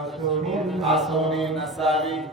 Asuni Asuni Nasari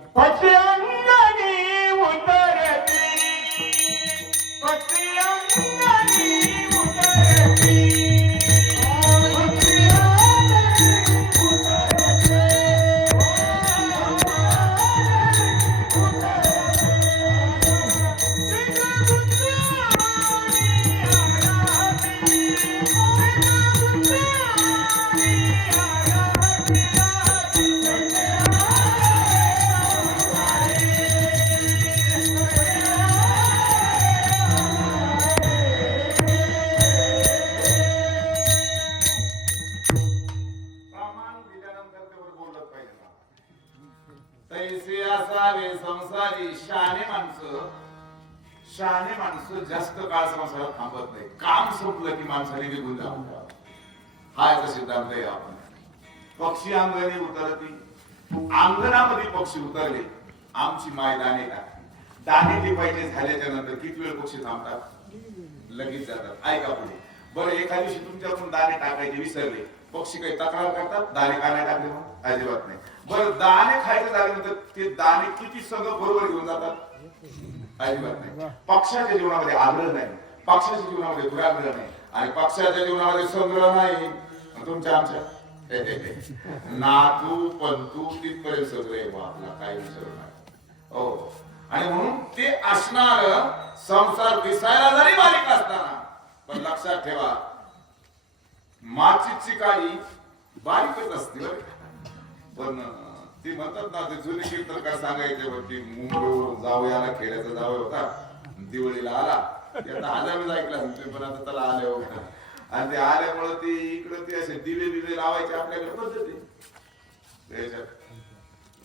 तैसे असावे संसारी शहाणे माणसं. शहाणे माणसं जास्त काळ संसारात थांबत नाही. काम संपलं की माणसाने निघून जावं. हा याचा सिद्धांत आहे आपण. पक्षी अंगाने उतरती. अंगणामध्ये पक्षी उतरले. आमची माय दाणे टाकली. दाणे टिपायचे झाल्याच्यानंतर किती वेळ पक्षी थांबतात? लगेच जातात. ऐका पुढे. बरं एका दिवशी तुमच्याकडून दाणे टाकायचे विसरले. पक्षी काही तक्रार करतात दाणे का नाही टाकले म्हणून. अजिबात नाही. बरं दाणे खायचं झाल्यानंतर ते दाणे किती सगळं बरोबर घेऊन जातात? अजिबात नाही. पक्षाच्या जीवनामध्ये आग्रह नाही. पक्षाच्या जीवनामध्ये दुराग्रह नाही. आणि पक्षाच्या जीवनामध्ये संग्रह नाही. तुमच्या आमच्या. नातू पंतू तिथपर्यंत सगळं. बा आपला काही विचारू नाही हो. आणि म्हणून ते असणार संसार दिसायला जरी बारीक असताना पण लक्षात ठेवा माचीची काळी बारीकच असते पण ते म्हणतात ना ते जुने कीर्तनकार सांगायचे वरती की मुंबईवरून जावयाला खेड्याचा जावया होता. दिवाळीला आला. ते आता हजारच ऐकला सांगतोय पण आता त्याला आले होता. आणि ते आल्यामुळे ते इकडं ते असे दिवे बिवे लावायचे आपल्याकडे पद्धती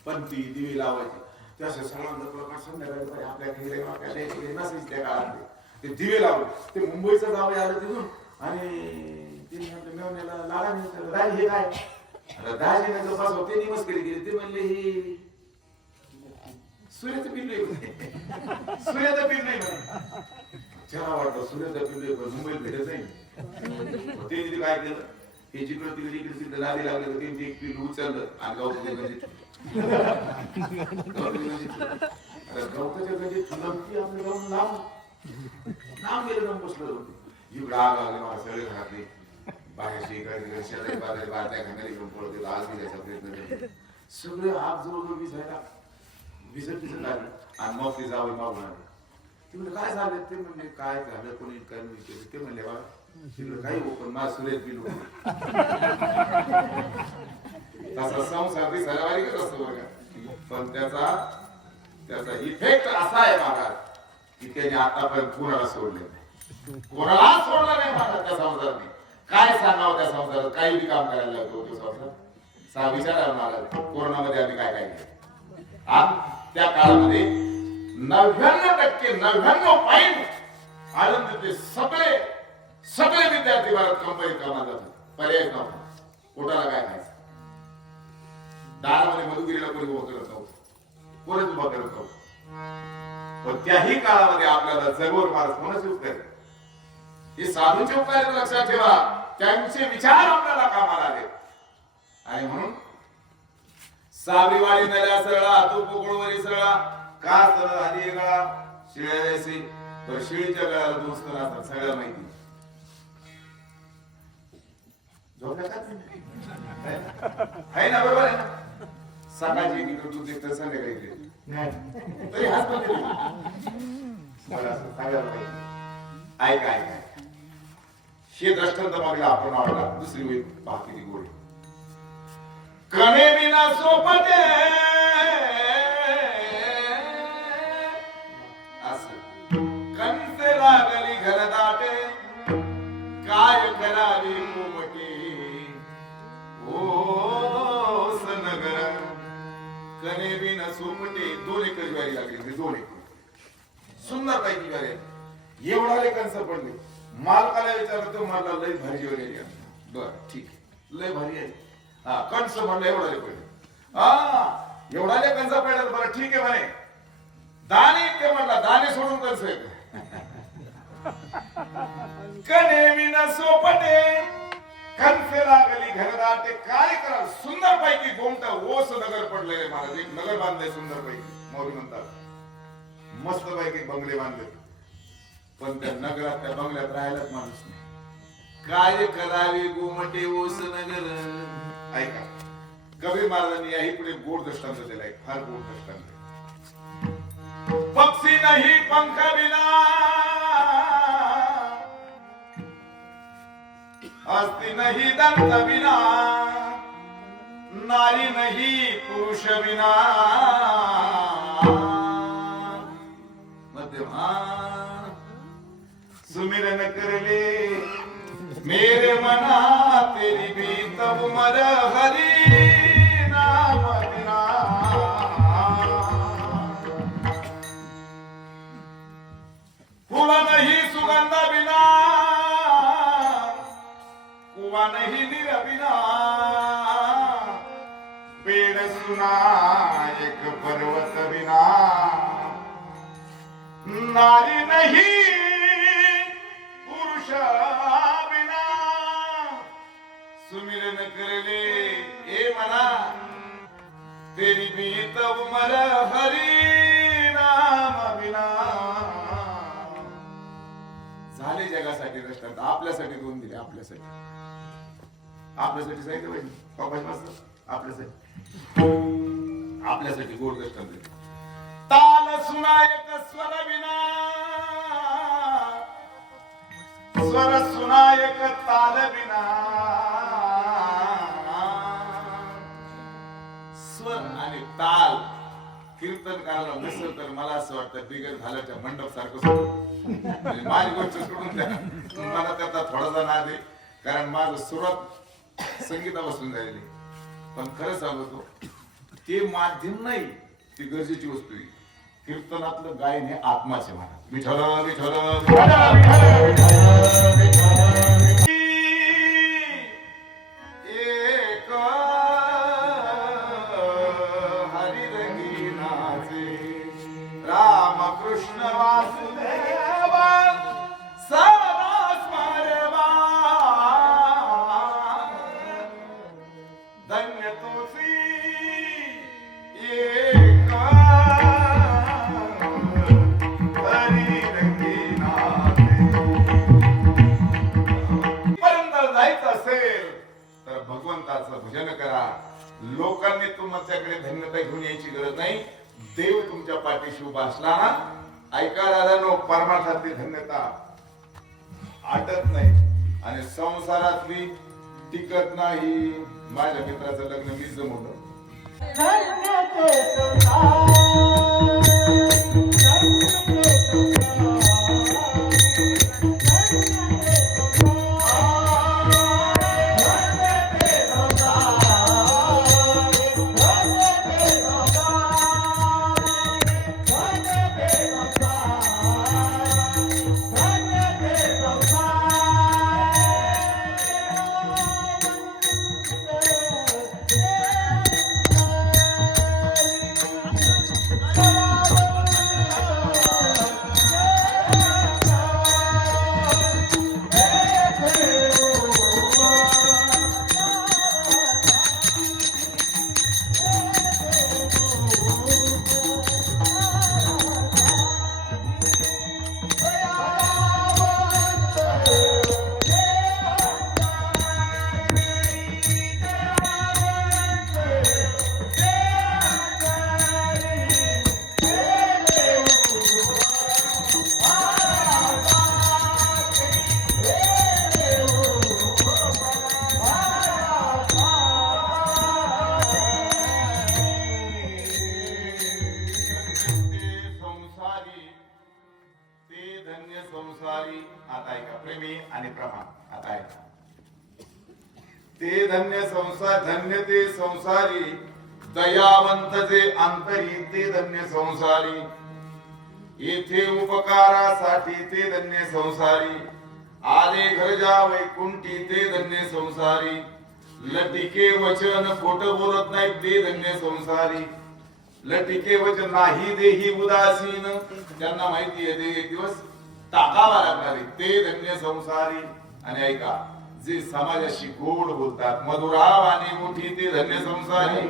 पण ती दिवे लावायची. ते असे सगळ्यांना प्रकार संध्याकाळी आपल्या खेडे आपल्या नसायचे त्या काळात ते. दिवे लावले ते मुंबईचं जावं आलं तिथून आणि तिने म्हटलं मेवण्याला लाडा नाही दाजी हे काय? आता दाजीने जो पास होते नमस्कार केली. ते म्हणले हे सूर्याचं पिल्लू आहे सूर्याचं पिल्लू आहे छान चला वाटतं सूर्याचं पिल्लू आहे, पण मुंबईत भेटत नाही. ते तिथे काय केलं? हे जिकडं तिकडे इकडे तिकडे नादी लागले तर त्यांची एक पिल्लू उचललं आणि गावमध्ये म्हणजे गवताच्या गंजीत फुलंती आपलं जाऊन लांब लांब गेलं जाऊन बसलं जाऊन इकडं आग आले मला सगळे घरातले. बाहेरची इकडे शेजारी बाजारी बाहेर घालणारी घेऊन प्रयत्न सगळे हात जवळजवळ विसायला विसत विसत आणि मग ते जावं मागून आले. तिकडे काय झालं? ते म्हणले काय झालं? कोणी काय नाही केलं. ते म्हणले बा तिकडे काही हो पण माझ सुरेश बिल तसा संसार दिसायला बारीकच असतो बघा पण त्याचा त्याचा इफेक्ट असा आहे महाराज की त्याने आतापर्यंत कोणाला सोडले नाही. कोणाला सोडला नाही महाराज त्या संसारने. काय सांगावं त्या संसारात काही बी काम करायला लागतो तो संसार सा विचारा महाराज कोरोनामध्ये आम्ही काय काय केलं? त्या काळामध्ये नव्याण्णव टक्के नव्याण्णव पॉईंट आनंद सगळे सगळे विद्यार्थी भारत कंपनीत कामात जातात. पर्याय नव्हता. पोटाला काय खायचं दारामध्ये मधुगिरीला कोणी उभं करत नव्हतं. कोणीच उभं करत नव्हतं. पण त्याही काळामध्ये आपल्याला जगवर मार्ग कोणाचे करायचं हे साधूंचे उपकार आहेत लक्षात ठेवा. त्यांचे विचार आपल्याला कामाला आले आणि म्हणून साबरीवाडी नल्या सरळा तू पोकळवरी सरळा का सरळ आधी गळा शिळ्या द्यायचे तर शिळीच्या गळ्याला दोन स्तर असतात सगळ्या माहिती? आहे ना बरोबर आहे ना? सकाळची लिटर दूध देतं संध्याकाळी लिटर. तरी हाच पण. ऐका ऐका. हे दृष्टांत मागला आपण आवडला दुसरी होईल बाकी गोडी. कणे विना सोपते. असं. कंसे लागली घरदाटे. काय करावी मोमटी? ओ सनगर. कणे विना सोपटे दोन एकर ज्वारी लागली दोन एकर. सुंदर पैकी ज्वारी. एवढा लय कंस पडले. मालकाला विचारलं तो मला लय भारी आहे बर ठीक आहे. लय भारी आहे. हा कंस म्हणलं एवढा पडले हा एवढा कंस पडला बरं ठीक आहे म्हणे. दाणे ते म्हणला दाणे सोडून कंस कणे विना सोपटे कणसे लागली घरदाटे काय करा सुंदर पैकी गोमट ओस नगर पडले महाराज एक नगर बांधले सुंदर पैकी मौली म्हणतात मस्त पैकी बंगले बांधले. पण त्या नगरात त्या बंगल्यात राहायलाच माणूस नाही. काय करावे गोमटे ओस नगर ऐका कबीर महाराजांनी या पुढे गोड दृष्टांत दिलाय फार गोड दृष्टांत पक्षी नाही पंख बिना. अस्ति नाही दंत बिना. नारी नाही पुरुष बिना. सुमिरन करले. मेरे मना तेरी भी तब मर हरी नाम बिना नहीं सुगंध बिना कुआ नहीं निर बिना। पेड़ सुना एक पर्वत बिना। नारी नहीं तब हरी नाम झाले जगासाठी दृष्टांत. आपल्यासाठी दोन दिले आपल्यासाठी. आपल्यासाठी सांगितलं पाहिजे. बाबाजी मास्तर आपल्यासाठी. आपल्यासाठी गोड दृष्टांत दिले. ताल सुनायक स्वर विना स्वर सुनायक ताल विना स्वर आणि ताल. कीर्तनकाराला नसेल तर मला असं वाटतं बिगर झाल्याच्या मंडप सारखं म्हणजे माझी गोष्ट सोडून द्या. मला त्याचा थोडासा नाद आहे. कारण माझं सुरुवात संगीतापासून झालेली पण खरं सांगतो ते माध्यम नाही ती गरजेची वस्तू आहे. कीर्तनातलं गायन हे आत्माचे महाराज विठ्ठल विठ्ठल घेऊन यायची गरज नाही. देव तुमच्या पाठीशी उभा असला ना ऐका दादानो परमार्थातली धन्यता आटत नाही. आणि संसारातली टिकत नाही. माझ्या मित्राचं लग्न मीच जमवलं. धन्य संसार धन्य ते संसारी दयावंत जे अंतरी ते धन्य संसारी येथे उपकारासाठी ते धन्य संसारी आले घरजा वैकुंठी ते धन्य संसारी लटिके वचन खोट बोलत नाही ते धन्य संसारी लटिके वचन नाही देही उदासीन त्यांना माहिती आहे ते एक दिवस टाकावा लागणार ते धन्य संसारी आणि ऐका जे समाजाशी गोड बोलतात. मधुराव आणि मोठी ते धन्य संसारी.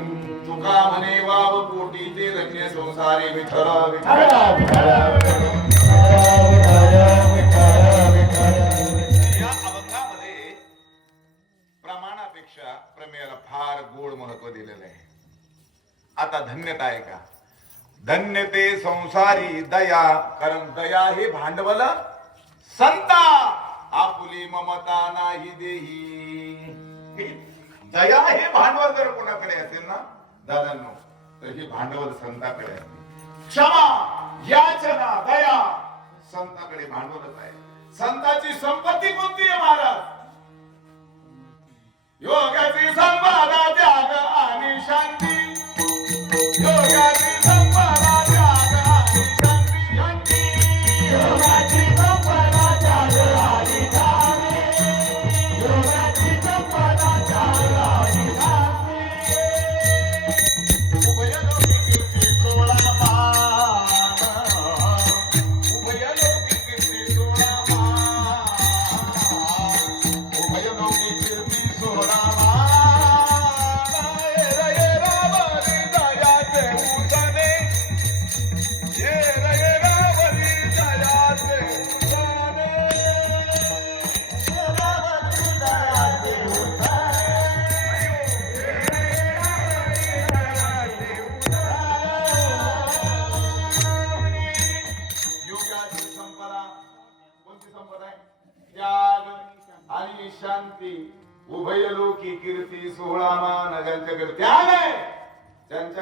तुका म्हणे वाव पोटी ते धन्य संसारी. विठ्ठल विठ्ठल. या अभंगामध्ये प्रमाणापेक्षा प्रमेयाला फार गोड महत्त्व दिलेलं आहे. आता धन्यता आहे का? धन्य ते संसारी दया कारण दया हे भांडवल संता आपुली ममता नाही देही. दया हे भांडवल जर कोणाकडे असेल ना दादांनो तर हे भांडवल संताकडे असते क्षमा याचना दया. संताकडे भांडवलच आहे. संताची संपत्ती कोणती आहे महाराज?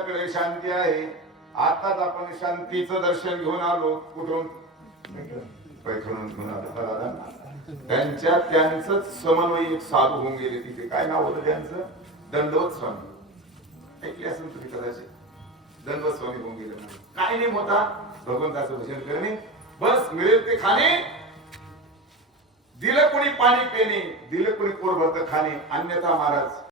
त्यांच्याकडे शांती आहे. आताच आपण शांतीचं दर्शन घेऊन आलो. कुठून? पैठणून घेऊन आलो. त्यांच्या त्यांचं समन्वय एक साधू होऊन गेले तिथे. काय नाव होतं त्यांचं? दंडवत स्वामी ऐकले असेल तुम्ही कदाचित? दंडवत स्वामी होऊन गेले काय नेम होता भगवंताचं भजन करणे. बस मिळेल ते खाणे. दिलं कोणी पाणी पिणे. दिलं कोणी पोट भरत खाणे. अन्यथा महाराज